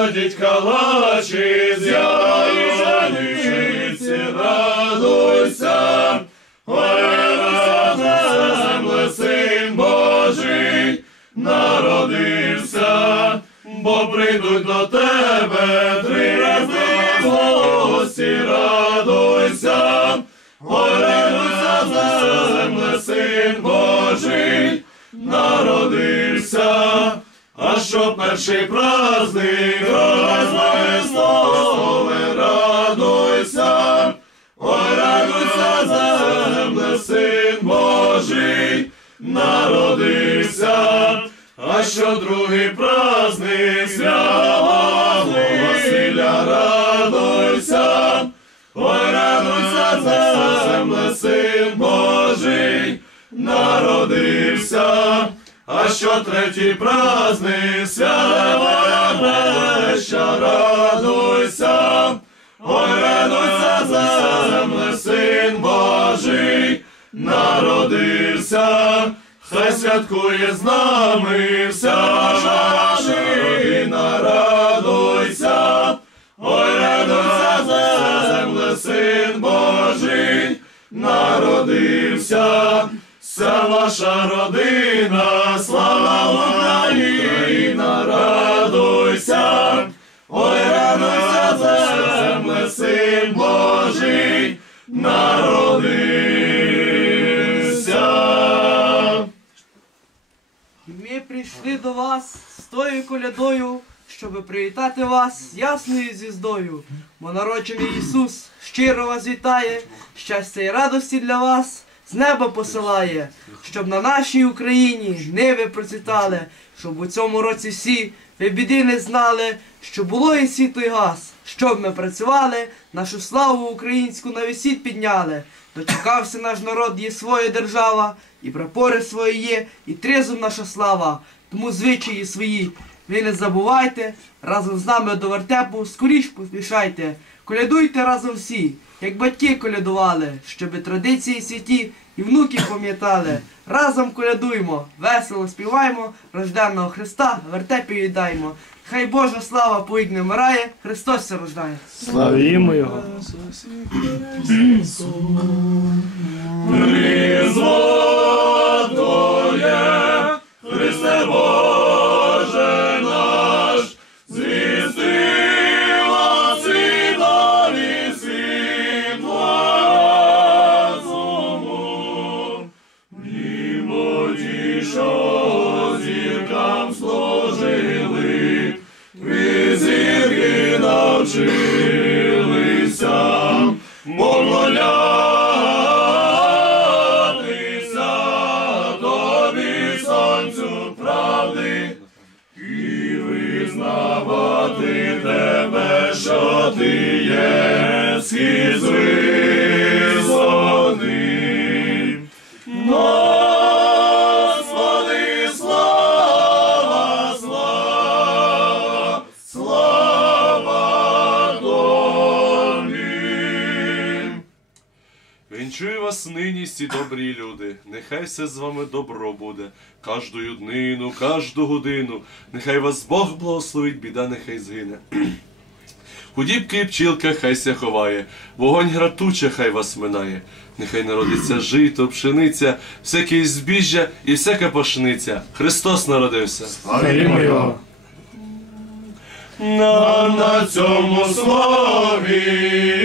й калачі з яєчниці, радуйся, ой, земле, син Божий, народився, бо прийдуть до тебе три рази гості, радуйся, ой, радуйся, земле, син Божий, народився, а що перший праздник? Розвеснове, радуйся, ой, радуйся, земле, син Божий, народився, а що другий праздник? Святого Василя, радуйся, ой, радуйся, земле, син Божий, народився, а що третій праздник? Святого Хреща, радуйся, ой, радуйся, земле, син Божий, народився, хай святкує з нами вся наша родина, радуйся, ой, радуйся, земле, син Божий, народився, вся ваша родина, слава Україна, радуйся, ой, радуйся, земле, син Божий, народився. Ми прийшли до вас з тою колядою, щоби привітати вас ясною звіздою. Бо народжений Ісус щиро вас вітає, щастя і радості для вас з неба посилає, щоб на нашій Україні ниви процвітали, щоб у цьому році всі ви біди не знали, що було і світло і газ, щоб ми працювали, нашу славу українську на весь світ підняли. Дочекався наш народ, є своя держава, і прапори свої є, і тризом наша слава. Тому звичаї свої ви не забувайте, разом з нами до вертепу скоріш поспішайте. Колядуйте разом всі, як батьки колядували, щоби традиції святі і внуки пам'ятали. Разом колядуймо, весело співаємо, рожденного Христа вертепі віддаймо. Хай Божа слава повік не вмирає, Христос все рождає. Славімо його. Що ти є з. Господи, слава, слава, слава Тобі. Вінчую вас нині всі добрі люди, нехай все з вами добро буде, кожну днину, кожну годину, нехай вас Бог благословить, біда нехай згине. Худібки і пчілка хай ся ховає, вогонь гратуче хай вас минає, нехай народиться жито, пшениця, всяке збіжжя і всяка пашниця. Христос народився. Його. на, на цьому слові.